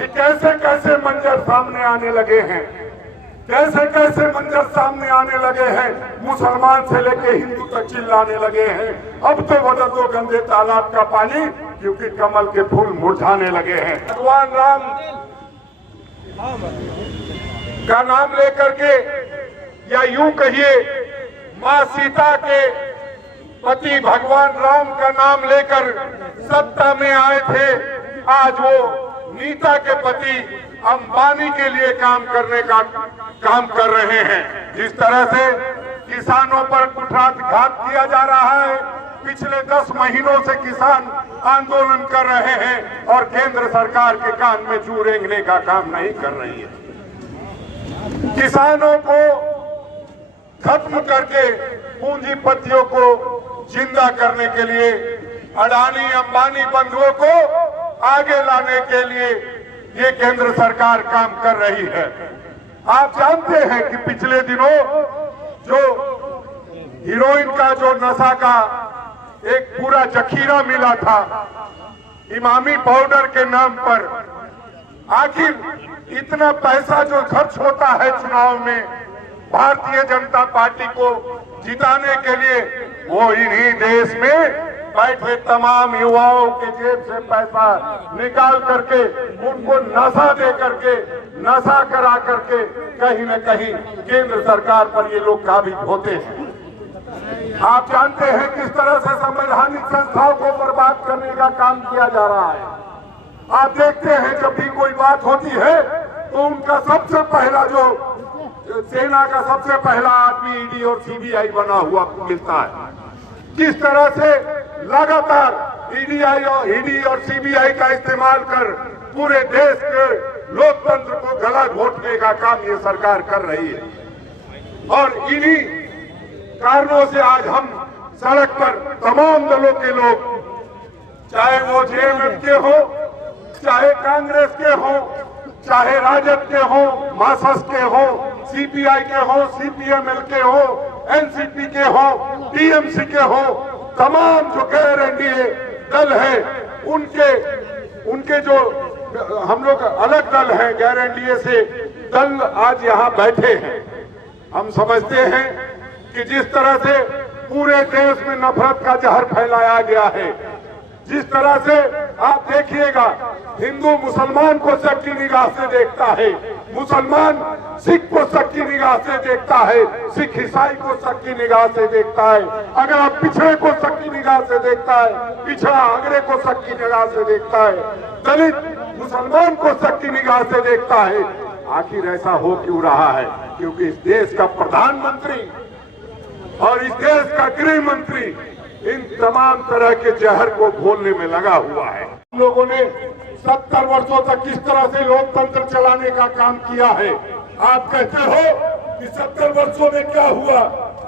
कि कैसे कैसे मंजर सामने आने लगे हैं, कैसे कैसे मंजर सामने आने लगे हैं। मुसलमान से लेके हिंदू तक चिल्लाने लगे हैं, अब तो बदल दो गंदे तालाब का पानी, क्योंकि कमल के फूल मुरझाने लगे हैं। भगवान राम का नाम लेकर के, या यूं कहिए मां सीता के पति भगवान राम का नाम लेकर सत्ता में आए थे, आज वो नीता के पति अंबानी के लिए काम कर रहे हैं। जिस तरह से किसानों पर कुठाराघात किया जा रहा है, पिछले 10 महीनों से किसान आंदोलन कर रहे हैं और केंद्र सरकार के कान में जू रेंगने का काम नहीं कर रही है। किसानों को खत्म करके पूंजीपतियों को जिंदा करने के लिए, अडानी अंबानी बंधुओं को आगे लाने के लिए ये केंद्र सरकार काम कर रही है। आप जानते हैं कि पिछले दिनों जो हीरोइन का जो नशा का एक पूरा जखीरा मिला था इमामी पाउडर के नाम पर, आखिर इतना पैसा जो खर्च होता है चुनाव में भारतीय जनता पार्टी को जिताने के लिए, वो इन्हीं देश में बैठे तमाम युवाओं के जेब से पैसा निकाल करके उनको नशा दे करके, नशा करा करके कहीं न कहीं केंद्र सरकार पर ये लोग काबिज होते हैं। आप जानते हैं किस तरह से संवैधानिक संस्थाओं को बर्बाद करने का काम किया जा रहा है। आप देखते हैं जब भी कोई बात होती है तो उनका सबसे पहला जो सेना का सबसे पहला आदमी ईडी और सीबीआई बना हुआ मिलता है। किस तरह से लगातार ईडी और सीबीआई का इस्तेमाल कर पूरे देश के लोकतंत्र को गला घोटने का काम ये सरकार कर रही है। और इन्हीं कारणों से आज हम सड़क पर तमाम दलों के लोग, चाहे वो जेएमएम के हो, चाहे कांग्रेस के हो, चाहे राजद के हो, मार्क्सिस्ट के हो, सीपीआई के हो, सीपीएमएल के हो, एनसीपी के हो, टीएमसी के हो, तमाम जो गैर एनडीए दल है उनके जो हम लोग अलग दल हैं गैर एनडीए से दल आज यहाँ बैठे हैं। हम समझते हैं कि जिस तरह से पूरे देश में नफरत का जहर फैलाया गया है, जिस तरह से आप देखिएगा हिंदू मुसलमान को शक की निगाह से देखता है, मुसलमान सिख को शक की निगाह से देखता है, सिख ईसाई को शक की निगाह से देखता है, अगर आप पिछड़े को शक की निगाह से देखता है, पिछड़ा अगड़े को शक की निगाह से देखता है, दलित मुसलमान को शक की निगाह से देखता है। आखिर ऐसा हो क्यों रहा है? क्योंकि इस देश का प्रधानमंत्री और इस देश का गृह मंत्री इन तमाम तरह के जहर को घोलने में लगा हुआ है। हम लोगों ने 70 वर्षों तक किस तरह से लोकतंत्र चलाने का काम किया है। आप कहते हो कि 70 वर्षों में क्या हुआ?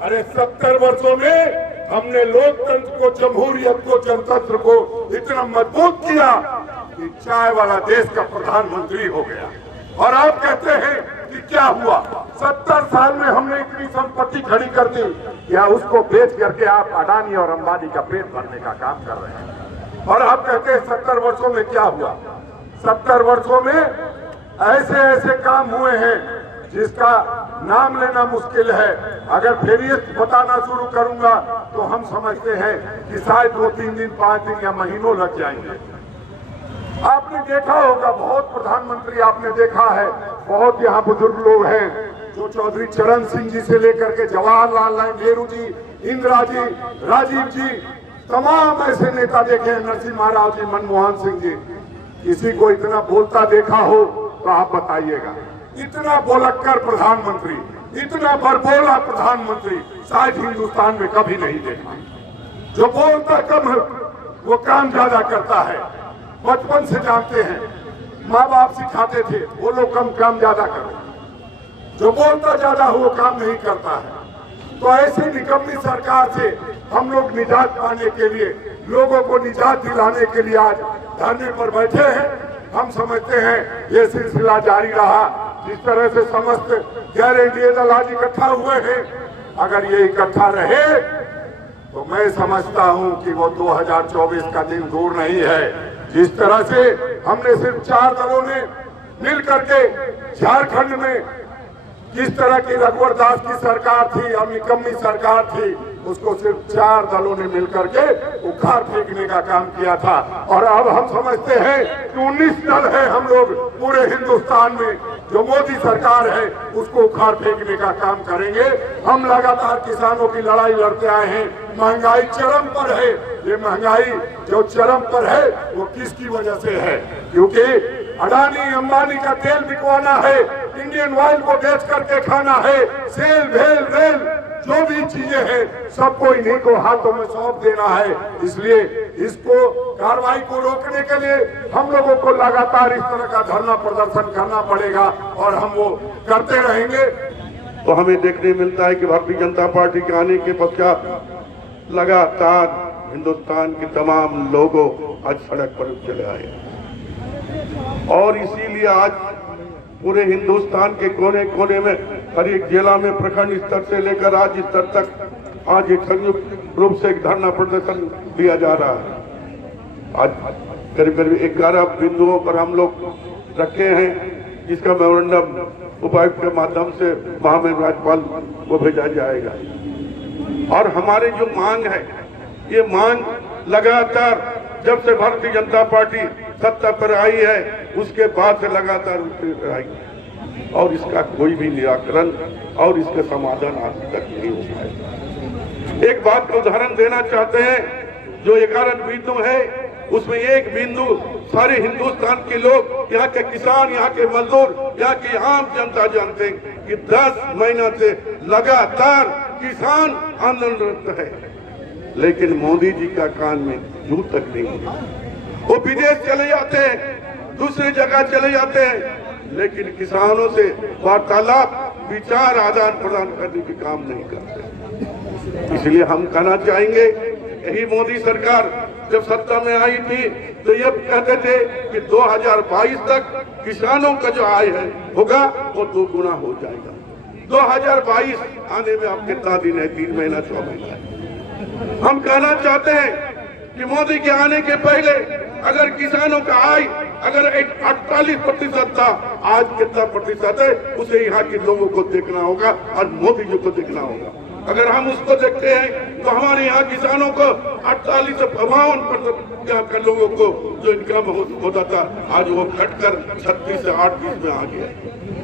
अरे 70 वर्षों में हमने लोकतंत्र को, जमहूरियत को, जनतंत्र को इतना मजबूत किया कि चाय वाला देश का प्रधानमंत्री हो गया। और आप कहते हैं कि क्या हुआ? 70 साल में हमने इतनी संपत्ति खड़ी कर दी, या उसको बेच करके आप अडानी और अंबानी का पेट भरने का काम कर रहे हैं। और आप कहते हैं 70 वर्षों में क्या हुआ? 70 वर्षों में ऐसे ऐसे काम हुए हैं जिसका नाम लेना मुश्किल है। अगर फेरियत बताना शुरू करूंगा तो हम समझते हैं कि शायद 2-3 दिन, 5 दिन या महीनों लग जाएंगे। आपने देखा होगा बहुत प्रधानमंत्री आपने देखा है, बहुत यहाँ बुजुर्ग लोग हैं जो चौधरी चरण सिंह जी से लेकर के जवाहरलाल नेहरू जी, इंदिरा जी, राजीव जी, तमाम ऐसे नेता देखे हैं, नरसिम्हा राव जी, मनमोहन सिंह जी। किसी को इतना बोलता देखा हो तो आप बताइएगा। इतना बोलक्कर प्रधानमंत्री, इतना बरबोला प्रधानमंत्री शायद हिंदुस्तान में कभी नहीं देखा। जो बोलता कम है वो काम ज्यादा करता है। बचपन से जानते हैं, माँ बाप सिखाते थे वो लोग काम ज्यादा करो, जो बोलता ज्यादा हो वो काम नहीं करता है। तो ऐसे निकम्मी सरकार से हम लोग निजात पाने के लिए, लोगों को निजात दिलाने के लिए आज धरने पर बैठे हैं। हम समझते हैं ये सिलसिला जारी रहा। जिस तरह से समस्त गैर एनडीए दल आज इकट्ठा हुए हैं, अगर ये इकट्ठा रहे तो मैं समझता हूं कि वो 2024 का दिन दूर नहीं है। जिस तरह से हमने सिर्फ 4 दलों ने मिल करके झारखंड में जिस तरह की रघुवर दास की सरकार थी और निकम्मी सरकार थी, उसको सिर्फ 4 दलों ने मिलकर के उखाड़ फेंकने का काम किया था। और अब हम समझते हैं कि 19 दल है हम लोग पूरे हिंदुस्तान में, जो मोदी सरकार है उसको उखाड़ फेंकने का काम करेंगे। हम लगातार किसानों की लड़ाई लड़ते आए हैं। महंगाई चरम पर है। ये महंगाई जो चरम पर है वो किसकी वजह से है? क्योंकि अडानी अंबानी का तेल बिकवाना है, इंडियन ऑयल को बेच करके खाना है, सेल भेल रेल जो भी चीजें हैं सबको इन्हीं को हाथों में सौंप देना है। इसलिए इसको कार्रवाई को रोकने के लिए हम लोगों को लगातार इस तरह का धरना प्रदर्शन करना पड़ेगा और हम वो करते रहेंगे। तो हमें देखने मिलता है कि भारतीय जनता पार्टी के आने के पश्चात लगातार हिंदुस्तान के तमाम लोगों आज सड़क पर चले आए और इसीलिए आज पूरे हिंदुस्तान के कोने कोने में हर एक जिला में प्रखंड स्तर से लेकर राज्य स्तर तक आज एक संयुक्त रूप से एक धरना प्रदर्शन दिया जा रहा है। आज करीब करीब 11 बिंदुओं पर हम लोग रखे हैं, जिसका मेमोरेंडम उपायुक्त के माध्यम से महामहिम राज्यपाल को भेजा जाएगा। और हमारी जो मांग है, ये मांग लगातार जब से भारतीय जनता पार्टी सत्ता पर आई है उसके बाद से लगातार उठती आई और इसका कोई भी निराकरण और इसका समाधान आज तक नहीं हो पाया। एक बात का उदाहरण देना चाहते हैं, जो 11 बिंदु है उसमें एक बिंदु सारे हिंदुस्तान के लोग, यहाँ के किसान, यहाँ के मजदूर, यहाँ की आम जनता जानते हैं कि 10 महीना से लगातार किसान आंदोलनरत है, लेकिन मोदी जी का कान में जू तक नहीं है। वो विदेश चले जाते हैं, दूसरी जगह चले जाते हैं, लेकिन किसानों से वार्तालाप, विचार आदान प्रदान करने के काम नहीं करते। इसलिए हम कहना चाहेंगे, यही मोदी सरकार जब सत्ता में आई थी तो ये कहते थे कि 2022 तक किसानों का जो आय है होगा वो 2 गुना हो जाएगा। 2022 आने में अब कितना दिन है? 3 महीना 6 महीना है। हम कहना चाहते हैं कि मोदी के आने के पहले अगर किसानों का आय अगर 48% था, आज कितना प्रतिशत है उसे यहाँ के लोगों को देखना होगा और मोदी जी को देखना होगा। अगर हम उसको देखते हैं तो हमारे यहाँ किसानों को 48 से 52% यहाँ के लोगों को जो इनकम होता था आज वो घटकर 36 से 38 में आ गया।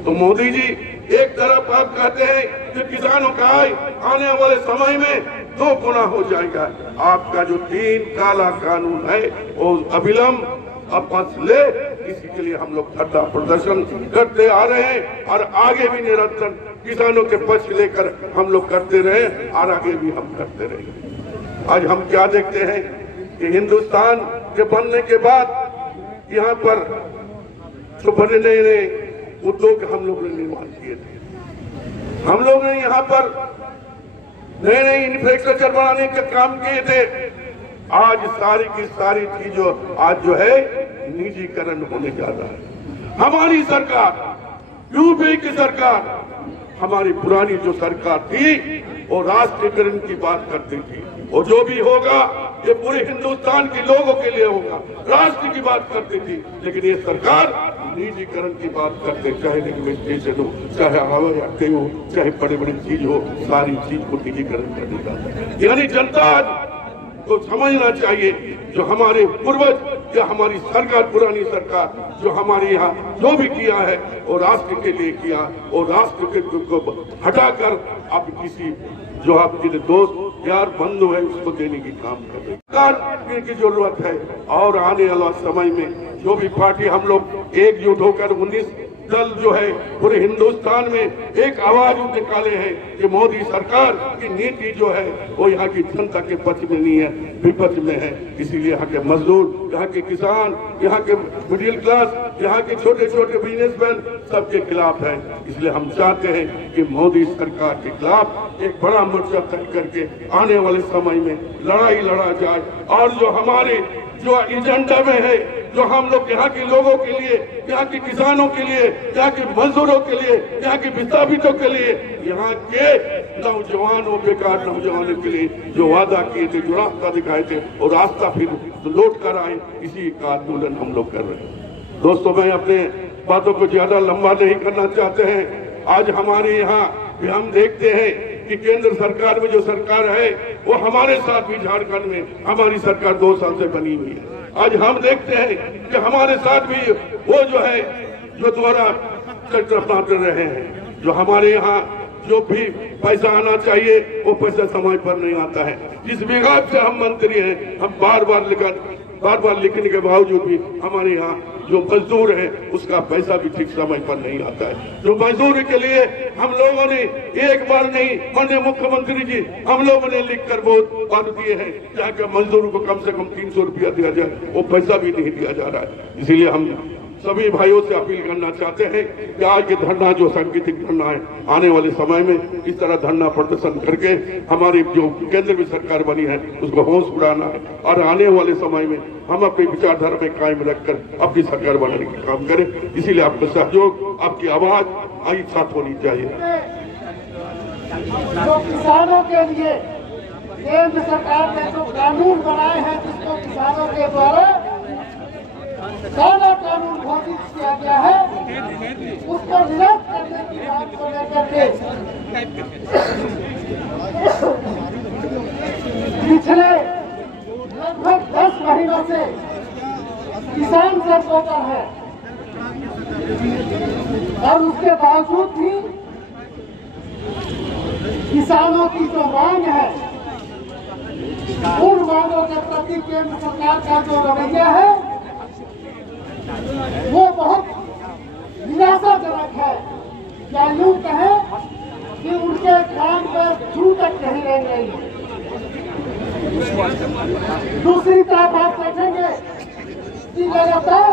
तो मोदी जी एक तरफ आप कहते हैं कि किसानों का आय आने वाले समय में 2 गुना हो जाएगा। आपका जो 3 काला कानून है वो अविलंब वापस ले, इसी के लिए हम लोग धरना प्रदर्शन करते आ रहे हैं और आगे भी निरंतर किसानों के पक्ष लेकर हम लोग करते रहे और आगे भी हम करते रहेंगे। आज हम क्या देखते हैं कि हिंदुस्तान के बनने के बाद यहाँ पर जो बने नए उद्योग हम लोग ने निर्माण किए थे, हम लोग ने यहाँ पर नए इंफ्रास्ट्रक्चर बनाने का काम किए थे। आज सारी की सारी चीजों आज जो है निजीकरण होने जा रहा है। हमारी सरकार, यूपी की सरकार, हमारी पुरानी जो सरकार थी वो राष्ट्रीयकरण की बात करती थी, और जो भी होगा ये पूरे हिंदुस्तान के लोगों के लिए होगा, राष्ट्र की बात करती थी। लेकिन ये सरकार निजीकरण की बात करते, चाहे रेलवे स्टेशन हो, चाहे हवाई अड्डे हो, चाहे बड़े बड़ी चीज हो, सारी चीज को निजीकरण करने का। यानी जनता को समझना चाहिए जो हमारे पूर्वज या हमारी सरकार, पुरानी सरकार जो हमारे यहाँ जो भी किया है वो राष्ट्र के लिए किया, और राष्ट्र के को हटाकर आप किसी जो आपके दोस्त यार बंधु है उसको देने की काम कर रहे की जरूरत है। और आने वाला समय में जो भी पार्टी हम लोग एकजुट होकर 19 दल जो है पूरे हिंदुस्तान में एक आवाज निकाले हैं कि मोदी सरकार की नीति जो है वो यहाँ की जनता के पक्ष में नहीं है, विपक्ष में है। इसीलिए यहाँ के मजदूर, यहाँ के किसान, यहाँ के मिडिल क्लास, यहाँ के छोटे छोटे बिजनेसमैन सबके खिलाफ है। इसलिए हम चाहते हैं कि मोदी सरकार के खिलाफ एक बड़ा मोर्चा तय करके आने वाले समय में लड़ाई लड़ा जाए, और जो हमारे जो एजेंडा में है, जो हम लोग यहाँ के लोगों के लिए, यहाँ के किसानों के लिए, यहाँ के मजदूरों के लिए, यहाँ के विस्थापितों के लिए, यहाँ के नौजवानों, बेकार नौजवानों के लिए जो वादा किए थे, जो रास्ता दिखाए थे, और रास्ता फिर लौट कर आए, इसी का आंदोलन हम लोग कर रहे हैं। दोस्तों, मैं अपने बातों को ज्यादा लंबा नहीं करना चाहते हैं। आज हमारे यहाँ भी हम देखते हैं कि केंद्र सरकार में जो सरकार है वो हमारे साथ भी झारखंड में हमारी सरकार 2 साल से बनी हुई है। आज हम देखते हैं कि हमारे साथ भी वो जो है जो द्वारा चक्र अपनाते रहे हैं। जो हमारे यहाँ जो भी पैसा आना चाहिए वो पैसा समय पर नहीं आता है। जिस विभाग से हम मंत्री हैं, हम बार बार लिखने के बावजूद भी हमारे यहाँ जो मजदूर है उसका पैसा भी ठीक समय पर नहीं आता है। जो मजदूर के लिए हम लोगों ने एक बार नहीं, माननीय मुख्यमंत्री जी, हम लोगों ने लिखकर बहुत बात दिए हैं कि मजदूर को कम से कम 300 रुपया दिया जाए, वो पैसा भी नहीं दिया जा रहा है। इसीलिए हम सभी भाइयों से अपील करना चाहते हैं कि आज के धरना जो सांकेतिक धरना है, आने वाले समय में इस तरह धरना प्रदर्शन करके हमारी जो केंद्र में सरकार बनी है उसको होश उड़ाना है और आने वाले समय में हम अपनी विचारधारा में कायम रखकर अपनी सरकार बनाने का काम करें। इसीलिए आपका सहयोग, आपकी आवाज एक साथ होनी चाहिए। जो किसानों के लिए केंद्र सरकार ने जो कानून बनाए हैं, जिसको किसानों के द्वारा काला कानून घोषित किया गया है, उसको निरस्त करने की बात को लेकर के पिछले लगभग 10 महीनों से किसान सड़कों पर है और उसके बावजूद भी किसानों की जो मांग है, उन मांगों के प्रति केंद्र सरकार का जो रवैया है वो बहुत निराशाजनक है। या यूं कहें कि उनके कान पर जू तक नहीं रह गई। दूसरी तरफ आप देखेंगे कि लगातार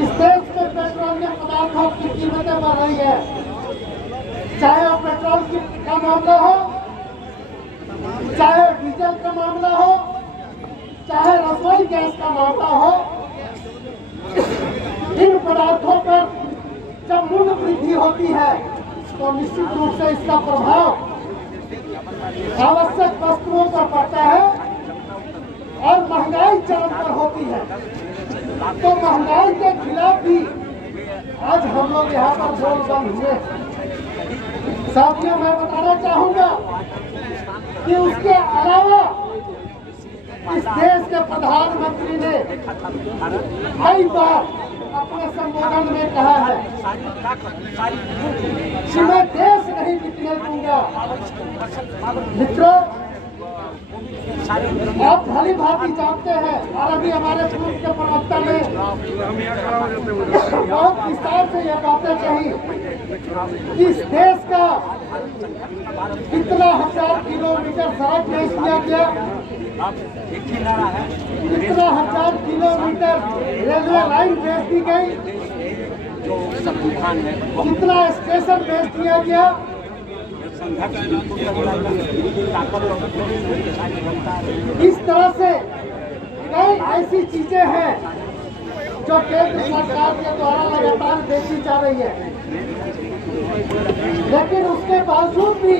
इस देश में पेट्रोलियम पदार्थों की कीमतें बढ़ रही है। चाहे वो पेट्रोल का मामला हो, चाहे डीजल का मामला हो, चाहे रसोई गैस का मामला हो, इन पदार्थों पर जब मूल्य वृद्धि होती है तो निश्चित रूप से इसका प्रभाव आवश्यक वस्तुओं पर पड़ता है और महंगाई चरम पर होती है। तो महंगाई के खिलाफ भी आज हम लोग यहाँ पर बोल बंद हुए। साथियों, मैं बताना चाहूंगा कि उसके अलावा इस देश के प्रधानमंत्री ने कई बार अपने संबोधन में कहा है कि मैं देश नहीं बिकने दूंगा। मित्रों, आप भली भांति जानते हैं और अभी हमारे पूर्व के प्रवक्ता ने बहुत विस्तार से यह बातें कही। इस देश का कितना 1000 किलोमीटर सड़क बेच दिया गया, कितना 1000 किलोमीटर रेलवे लाइन बेच दी गई, कितना स्टेशन बेच दिया गया। इस तरह से कई ऐसी चीजें हैं जो केंद्र सरकार के द्वारा लगातार बेची जा रही है, लेकिन उसके बावजूद भी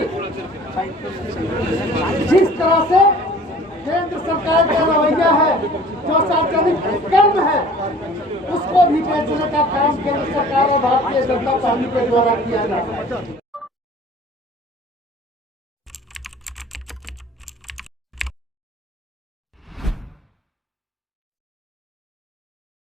जिस तरह से केंद्र सरकार का रवैया है, जो सार्वजनिक कर्म है, उसको भी बेचने का काम केंद्र सरकार और भारतीय जनता पार्टी के द्वारा किया जा रहा है।